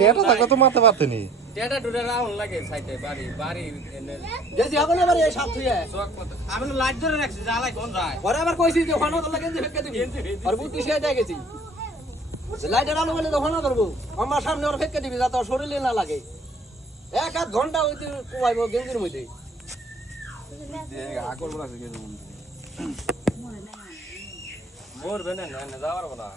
টেটা থাকলে তো মারতে পারতেনি। টেটা ডুরে রাউন্ড লাগে সাইডে বাড়ি এনে গেছি এখন এবার এই সাত হইয়া চক মত আমি লাইট ধরে রাখছি জ্বালাই কোন যায় পরে আবার কইছি যে ওখানে তো লাগে যে ফেকে দিবি আর বুদ্ধি শিয়া যায় গেছি লাইটের আলো বলে তো ওখানে করবো আমার সামনে ওর ফেকে দিবি যাতে ওর শরীরে না লাগে 1-1 ঘন্টা হইতে কুয়াইবো গেঞ্জির মধ্যে মরবে না না যাওয়ার বলা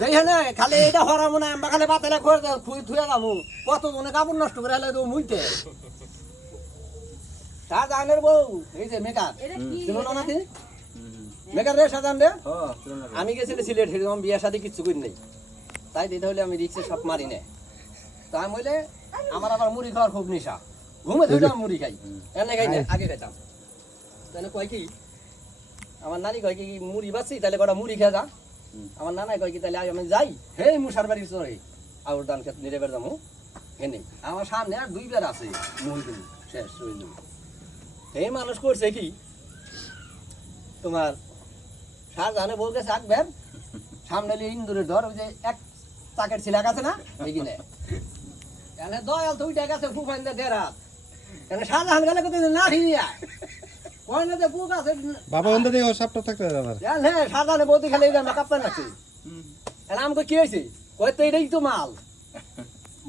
দেখে না খালি এটা হরা মনে আমরা খালি বাতালে খুঁই থুয়ে যাবো কত জনে কাপড় নষ্ট করে হলে তো মুইতে শাহজাহানের বউ এই যে মেকার শুনো না নাকি মেকার রে শাহজাহান রে আমি গেছিলি সিলেট সেরকম বিয়ের সাথে কিচ্ছু করি নাই তাই দিতে হলে আমি রিক্সে সব মারি না তা আমি বলে আমার আবার মুড়ি খাওয়ার খুব নেশা ঘুমে ধরে মুড়ি খাই এনে খাই না আগে খাইতাম তাহলে কয় কি আমার নানি কয় কি মুড়ি বাচ্ছি তাহলে কটা মুড়ি খেয়ে যা আমার নানাই কয় কি তাহলে আমি যাই হে মুসার বাড়ি চড়ে আউর দান খেত নিরে বের যাবো এনে আমার সামনে আর 2 বার আছে মুড়ি শেষ হইল এই মানুষ করছে কি তোমার শাহজাহানে বউ গেছে একবার সামনে ইন্দুরের ধর ওই যে এক চাকের ছিলাক আছে না এইখানে এনে দয়াল তো উঠে গেছে ফুফাইন দে দেরাত এনে শাহজাহান গেলে কত না ঠিয়া কয় না যে বুক আছে বাবা ওন্দা দেখো সাপটা থাকতে আমার। জানে শাহজাহানে বউতি খেলে এটা মেকআপ পান নাকি এনে আমাকে কি হয়েছে কয় তো এটাই তো মাল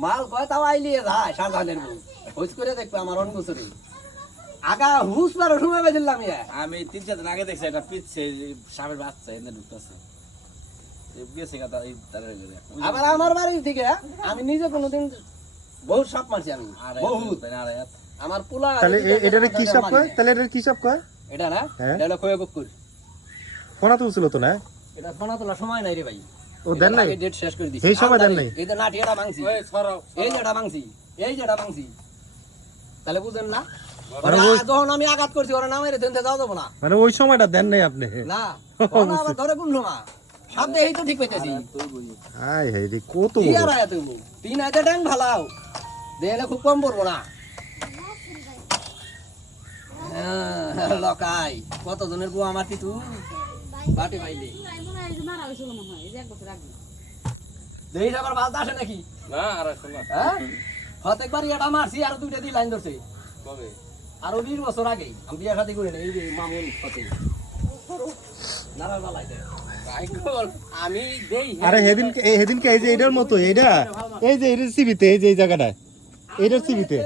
মাল কয় তাও আইলিয়ে যায় শাহজাহানের বউ হুস করে দেখবে আমার অনগুছরি আগা হুস পারো শুনে বেজিলাম ইয়া আমি 3-4 দিন আগে দেখছি একটা পিচ্ছে সাপের বাচ্চা এনে ঢুকতেছে গেছে কথা এই তারে আবার আমার বাড়ি থেকে আমি নিজে কোনোদিন বহুত সাপ মারছি আমি বহুত আমার পোলা তাহলে এটারে কি সাপ কয়? তাহলে এটারে কি সাপ কয়? এটা না হ্যাঁ। এটা হলো খয়ে কুকুর ফোনা তুলছিল তো না? এটা ফোনা তোলার সময় নাই রে ভাই ও দেন নাই? ডেট শেষ করে দিছি সেই সময় দেন নাই? এই যে নাটিয়াটা ভাঙছি ওই ছড়াও এই যেটা ভাঙছি এই যেটা ভাঙছি তাহলে বুঝেন না আরে ওই যখন আমি আঘাত করছি ওরা নামে রে দেনতে যাও দেবো না মানে ওই সময়টা দেন নাই আপনি? না ওনা আবার ধরে কোন সময় সাপ দেই তো ঠিক পাইতেছি আয় হে রে কত কি বড়। আর আয়া তুমি তিন হাতে ট্যাং ভালাও দেলে খুব কম পড়বো না লকাই কত জনের বউ আমার তুই বাটি পাইলি দেই আবার বাদ আসে নাকি না আর শোনা হ্যাঁ প্রত্যেকবার এটা মারছি আর 2টা দি লাইন ধরছে কবে আরো 20 বছর আগে আমি বিয়া শাদী করি না এই যে মামুন ফতে নারাল বালাই দে আমি দেই আরে হেদিনকে এই যে এটার মতো এইটা এই যে এর সিবিতে এই যে এই জায়গাটা এইটার সিবিতে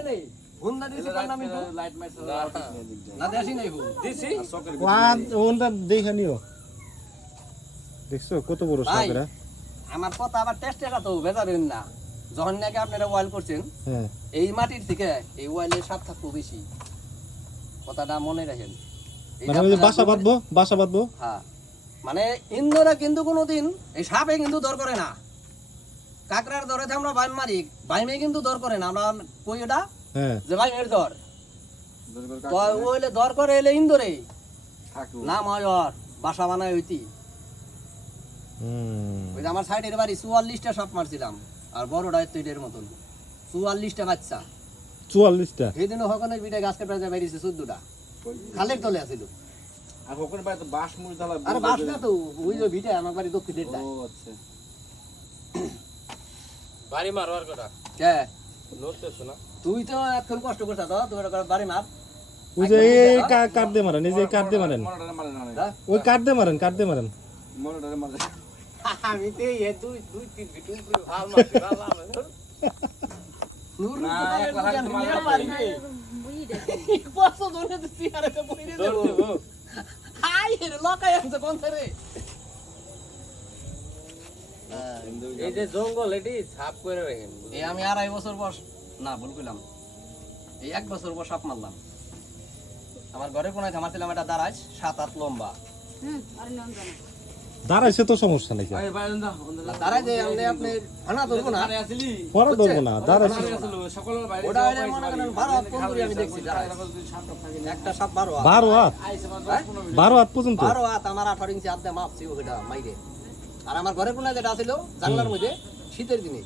হুন্ডা দিছি কারণ আমি লাইট মাইছ না দেশি নাই হুন দিছি ওয়ান ওনটা দেখা নিও দেখছো কত বড় ভাই, সাপরা। আমার কথা আবার টেস্ট এটা তো বেজারেন না যখন নাকি আপনারা ওয়াইল করছেন হ্যাঁ এই মাটির থেকে এই ওয়াইলের স্বাদ থাকতো বেশি কথাটা মনে রাখেন মানে ওই যে বাসা বাঁধবো হ্যাঁ মানে ইন্দোরা কিন্তু কোনোদিন এই সাপে কিন্তু দর করে না কাকড়ার দরেতে আমরা বাইম মারি বাইমে কিন্তু দর করে না আমরা কই ওটা হ্যাঁ যে বাইমের দর তো ওইলে দর করে এলে ইন্দোরে নাম হয় ওর বাসা বানায় হইতি ওই যে আমার সাইডের বাড়ি 44টা সাপ মারছিলাম আর বড়টা তো এটার মতন 44টা বাচ্চা 44টা সেদিনও হকনের বিটে গাছ কাটা যায় বাইরেছে 14টা খালের তলে আছিল আর ওখানে বাইরে তো বাঁশ মুড়ি ঢালা আরে বাস না তো ওই যে বিটে আমার বাড়ি দক্ষিণের ও আচ্ছা বাড়ি মারবার কথা কে নড়তেছ না তুই তো এখন কষ্ট করছ তো তোর বাড়ি মার ওই যে এই কাট দিয়ে মারেন এই যে কাট দিয়ে মারেন মরডারে মারে না হ্যাঁ? ওই কাট দিয়ে মারেন মরডারে মারে আমি তো এই দুই তিন বিটুল করে ভাল মারছি আল্লাহ নূর না, না এক লাখ তো মারা পারি কষ্ট ধরে দিছি আরে তো বইরে দেব হাই রে লকাই আছে কোন রে এই যে জঙ্গল এটি সাফ করে রাখেন এই আমি 2.5 বছর বয়স না ভুল কইলাম এই 1 বছর বয়স সাপ মারলাম আমার ঘরের কোনায় থামাছিলাম এটা দাঁড়াইছ 7-8 লম্বা দাঁড়াইছে তো সমস্যা নাই আরে বাইরে না দাঁড়াই যে আপনি হানা ধরবো না আরে আসলি পরে ধরবো না দাঁড়াইছে সকলের বাইরে ওটা হলে মনে করেন 12 হাত পর্যন্ত আমি দেখছি দাঁড়ায় একটা সাপ 12 হাত 12 হাত আইছে মানে হ্যাঁ? 12 হাত পর্যন্ত 12 হাত আমার 18 ইঞ্চি হাত দিয়ে মাপছি ওটা মাইরে আর আমার ঘরের কোনায় যেটা ছিল জানলার মধ্যে শীতের দিনে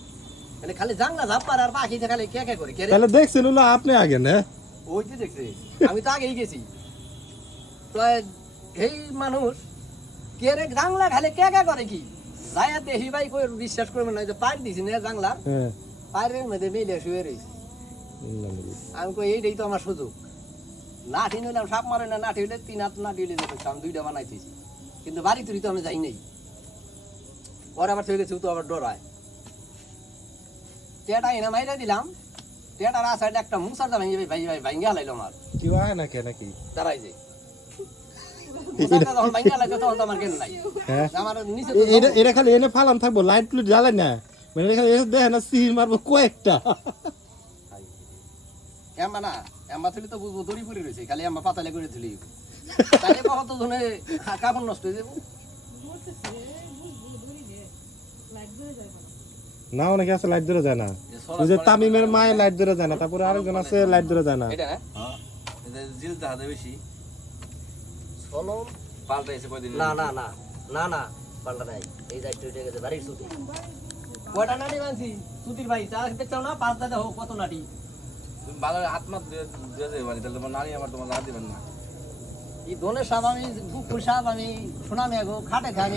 মানে খালি জানলা ঝাপ্পার আর পাখিতে খালি কে কে করে কে রে? তাহলে দেখছেন হলো আপনি আগে না ওই যে দেখছি আমি তো আগেই গেছি তো এই মানুষ কে রে জানলা খালি কে কে করে কি যাইয়া দেখি ভাই কই বিশ্বাস করবেন না ওই যে পাইপ দিছি না জানলা হ্যাঁ পায়ের মধ্যে মেলে শুয়ে রয়েছে আমি কই এইটাই তো আমার সুযোগ নাঠি নিলাম সাপ মারে না নাঠি হইলে 3 হাত নাঠি হইলে দেখো আমি 2টা বানাইতেছি কিন্তু বাড়ি তুই তো আমি যাই নাই ওর আবার চলে গেছে তো আবার ডরায় টেটা এনে মাইরা দিলাম টেটার সাইডে একটা মুসারটা ভেঙে ভাই ভাই ভাঙ্গা লাইলো আমার কি হয় নাকি দাঁড়াই যে মুসারটা যখন ভাঙ্গা লাইলো তখন তো আমার কেন নাই হ্যাঁ আমার নিচে এটা খালি এনে ফালাম থাকবো লাইট প্লুট জ্বালাই না মানে এখানে এসে দেখে না সিল মারবো কয়েকটা এম্বা না এম্বা থুলি তো বুঝবো দড়ি পড়ে রয়েছে খালি এম্বা পাতালে করে থুলি তাহলে কত জনে কাপড় নষ্ট হয়ে যাবো না অনেকে আছে লাইট ধরে যায় না ওই যে তামিমের মায়ে লাইট ধরে যায় না তারপরে আরেকজন আছে লাইট ধরে যায় না এটা না হ্যাঁ এটা জিলতে হাতে বেশি চলো পাল্টাইছে কয়দিন না না না না না পাল্টা নাই এই যাই উঠে গেছে বাড়ির সুতি কয়টা নাটি মানছি সুতির ভাই চা দেখছো না 5 দাদা হোক কত নাটি তুমি ভালো হাত মাত দিয়ে যাবে বাড়ি তাহলে তোমার নানি আমার তোমার হাত দিবেন না এই দোনের সাপ আমি বুকুর সাপ আমি সোনা মেঘো খাটে খাই